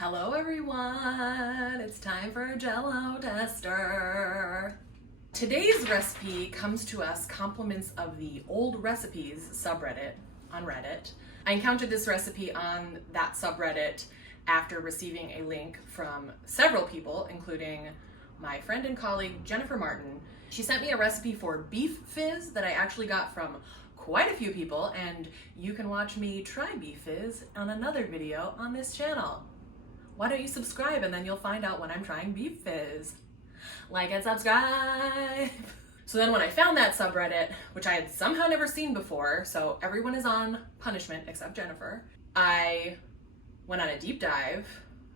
Hello everyone, it's time for a Jello tester. Today's recipe comes to us compliments of the old recipes subreddit on Reddit. I encountered this recipe on that subreddit after receiving a link from several people, including my friend and colleague Jennifer Martin. She sent me a recipe for beef fizz that I actually got from quite a few people, and you can watch me try beef fizz on another video on this channel. Why don't you subscribe and then you'll find out when I'm trying beef fizz. Like and subscribe. So then when I found that subreddit, which I had somehow never seen before, so everyone is on punishment except Jennifer, I went on a deep dive.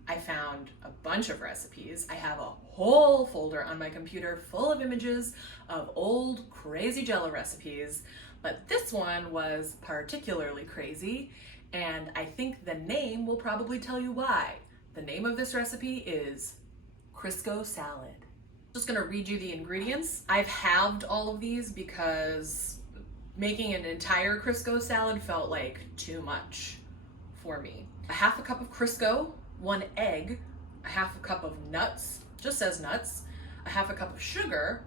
I found a bunch of recipes. I have a whole folder on my computer full of images of old crazy Jello recipes, but this one was particularly crazy, and I think the name will probably tell you why. The name of this recipe is Crisco salad. I'm just gonna read you the ingredients. I've halved all of these because making an entire Crisco salad felt like too much for me. A half a cup of Crisco, 1 egg, a half a cup of nuts, just says nuts, a half a cup of sugar,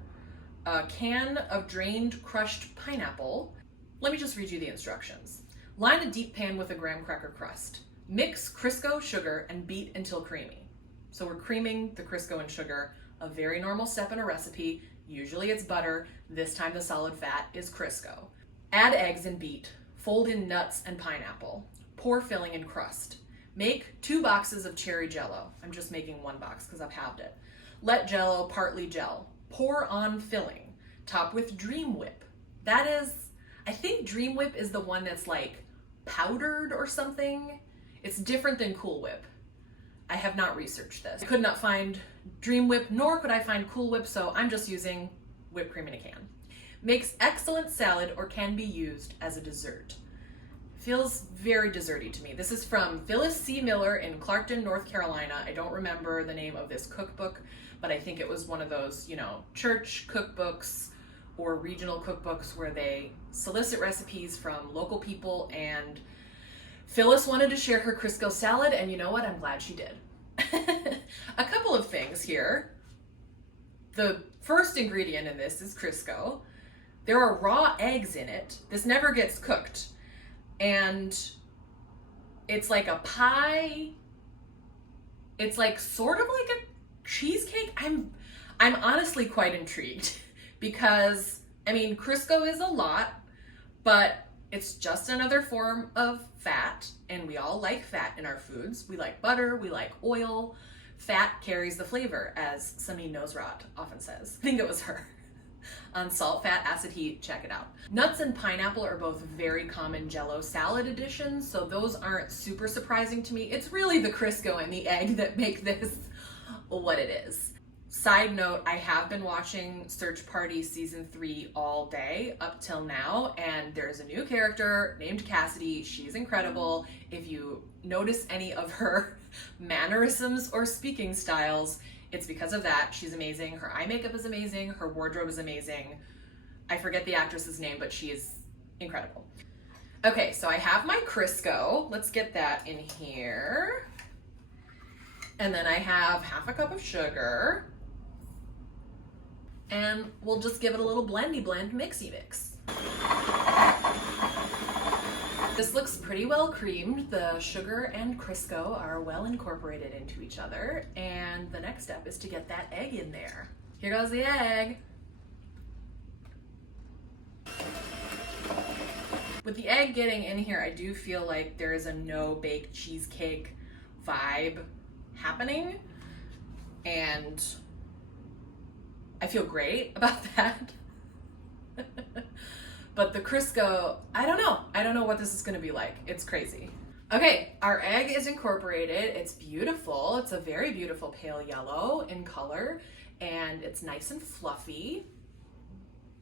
a can of drained crushed pineapple. Let me just read you the instructions. Line a deep pan with a graham cracker crust. Mix Crisco, sugar, and beat until creamy. So we're creaming the Crisco and sugar, a very normal step in a recipe. Usually it's butter. This time the solid fat is Crisco. Add eggs and beat. Fold in nuts and pineapple. Pour filling in crust. Make 2 boxes of cherry Jello. I'm just making 1 box because I've halved it. Let Jello partly gel. Pour on filling. Top with Dream Whip. That is, I think Dream Whip is the one that's like powdered or something. It's different than Cool Whip. I have not researched this. I could not find Dream Whip, nor could I find Cool Whip, so I'm just using whipped cream in a can. Makes excellent salad or can be used as a dessert. Feels very desserty to me. This is from Phyllis C. Miller in Clarkton, North Carolina. I don't remember the name of this cookbook, but I think it was one of those, church cookbooks or regional cookbooks where they solicit recipes from local people, and Phyllis wanted to share her Crisco salad, and you know what? I'm glad she did. A couple of things here. The first ingredient in this is Crisco. There are raw eggs in it. This never gets cooked. And it's like a pie. It's like sort of like a cheesecake. I'm honestly quite intrigued because, Crisco is a lot, but it's just another form of fat, and we all like fat in our foods. We like butter, we like oil. Fat carries the flavor, as Samin Nosrat often says. I think it was her. On Salt, Fat, Acid, Heat, check it out. Nuts and pineapple are both very common Jello salad additions, so those aren't super surprising to me. It's really the Crisco and the egg that make this what it is. Side note, I have been watching Search Party Season 3 all day up till now, and there's a new character named Cassidy. She's incredible. If you notice any of her mannerisms or speaking styles, it's because of that. She's amazing. Her eye makeup is amazing. Her wardrobe is amazing. I forget the actress's name, but she is incredible. Okay, so I have my Crisco. Let's get that in here. And then I have half a cup of sugar. And we'll just give it a little blendy blend, mixy mix. This looks pretty well creamed. The sugar and Crisco are well incorporated into each other. And the next step is to get that egg in there. Here goes the egg. With the egg getting in here, I do feel like there is a no-bake cheesecake vibe happening. And I feel great about that. But the Crisco, I don't know what this is gonna be like. It's crazy. Okay, our egg is incorporated. It's beautiful. It's a very beautiful pale yellow in color, and it's nice and fluffy.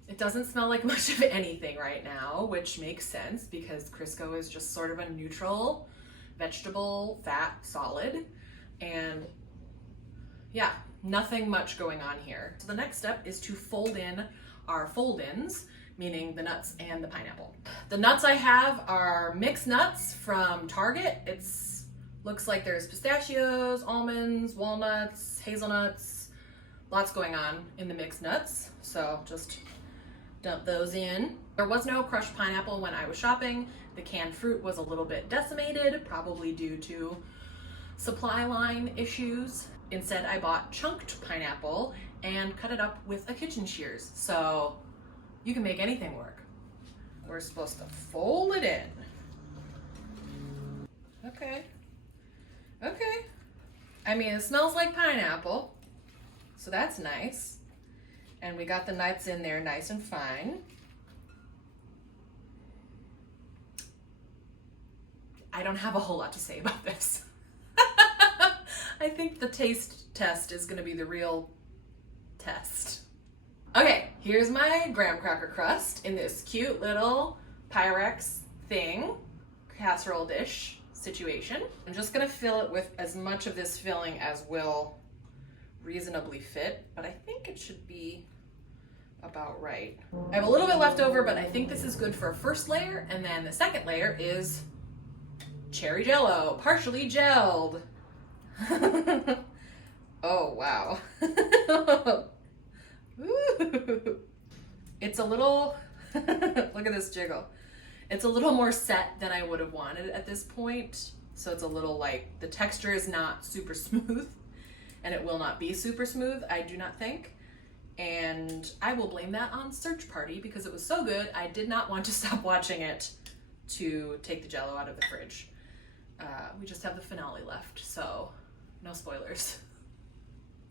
It doesn't smell like much of anything right now, which makes sense because Crisco is just sort of a neutral vegetable fat solid. And yeah, nothing much going on here. So the next step is to fold in our fold-ins, meaning the nuts and the pineapple. The nuts I have are mixed nuts from Target. It's Looks like there's pistachios, almonds, walnuts, hazelnuts, lots going on in the mixed nuts. So just dump those in. There was no crushed pineapple when I was shopping. The canned fruit was a little bit decimated, probably due to supply line issues. Instead, I bought chunked pineapple and cut it up with a kitchen shears. So you can make anything work. We're supposed to fold it in. Okay. Okay. I mean, it smells like pineapple, so that's nice. And we got the nuts in there nice and fine. I don't have a whole lot to say about this. I think the taste test is gonna be the real test. Okay, here's my graham cracker crust in this cute little Pyrex thing, casserole dish situation. I'm just gonna fill it with as much of this filling as will reasonably fit, but I think it should be about right. I have a little bit left over, but I think this is good for a first layer, and then the second layer is cherry jello, partially gelled. Oh, wow. Ooh. It's a little, look at this jiggle. It's a little more set than I would have wanted at this point. So it's a little like, the texture is not super smooth, and it will not be super smooth, I do not think. And I will blame that on Search Party because it was so good, I did not want to stop watching it to take the Jello out of the fridge. We just have the finale left, so no spoilers.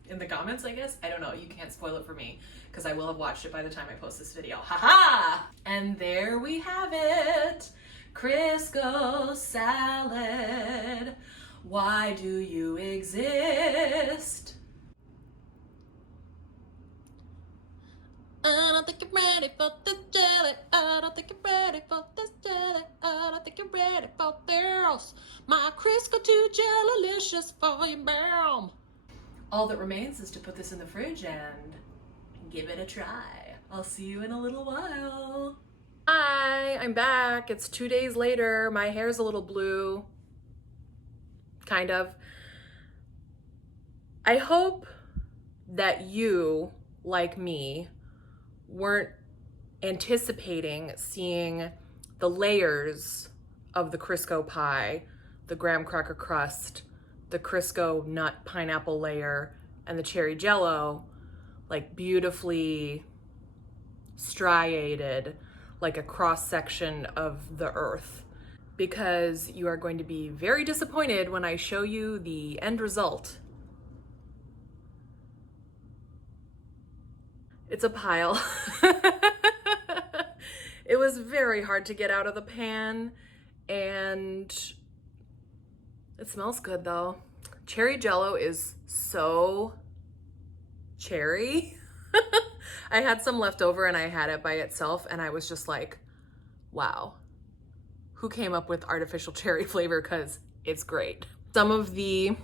In the comments, I guess? I don't know, you can't spoil it for me because I will have watched it by the time I post this video. Haha! And there we have it! Crisco salad. Why do you exist? I don't think you're ready for this jelly. I don't think you're ready for this jelly. I don't think you're ready for this. My Crisco too jellylicious for you, bam. All that remains is to put this in the fridge and give it a try. I'll see you in a little while. Hi, I'm back. It's 2 days later. My hair's a little blue. Kind of. I hope that you, like me, weren't anticipating seeing the layers of the Crisco pie, the graham cracker crust, the Crisco nut pineapple layer, and the cherry jello, like beautifully striated, like a cross section of the earth. Because you are going to be very disappointed when I show you the end result. It's a pile. It was very hard to get out of the pan, and it smells good though. Cherry jello is so cherry. I had some left over and I had it by itself and I was just like, wow, who came up with artificial cherry flavor? Because it's great. Some of the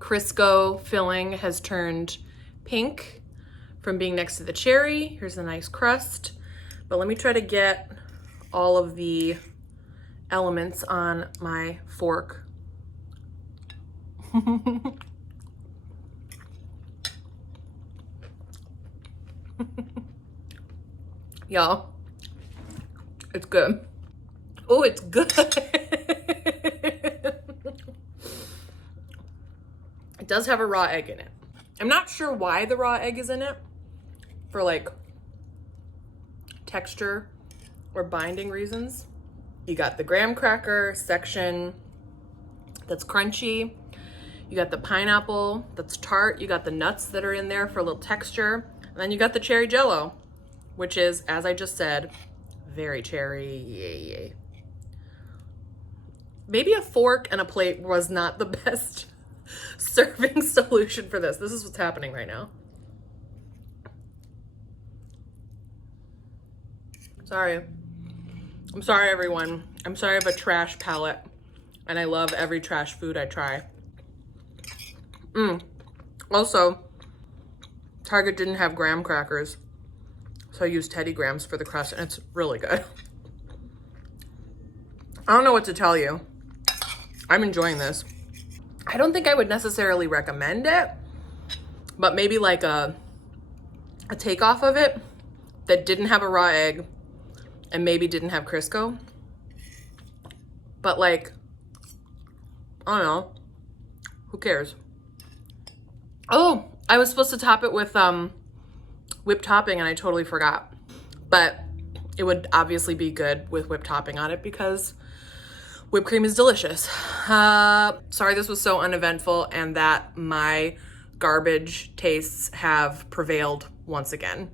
Crisco filling has turned pink from being next to the cherry. Here's a nice crust. But let me try to get all of the elements on my fork. Y'all, it's good. Oh, it's good. It does have a raw egg in it. I'm not sure why the raw egg is in it, for like texture or binding reasons. You got the graham cracker section that's crunchy. You got the pineapple that's tart. You got the nuts that are in there for a little texture. And then you got the cherry jello, which is, as I just said, very cherry. Yay. Maybe a fork and a plate was not the best serving solution for this. This is what's happening right now. Sorry. I'm sorry, everyone. I'm sorry I have a trash palate, and I love every trash food I try. Also, Target didn't have graham crackers, so I used Teddy Grahams for the crust, and it's really good. I don't know what to tell you. I'm enjoying this. I don't think I would necessarily recommend it, but maybe like a takeoff of it that didn't have a raw egg and maybe didn't have Crisco. But like, I don't know. Who cares? Oh, I was supposed to top it with whipped topping and I totally forgot. But it would obviously be good with whipped topping on it because whipped cream is delicious. Sorry this was so uneventful and that my garbage tastes have prevailed once again.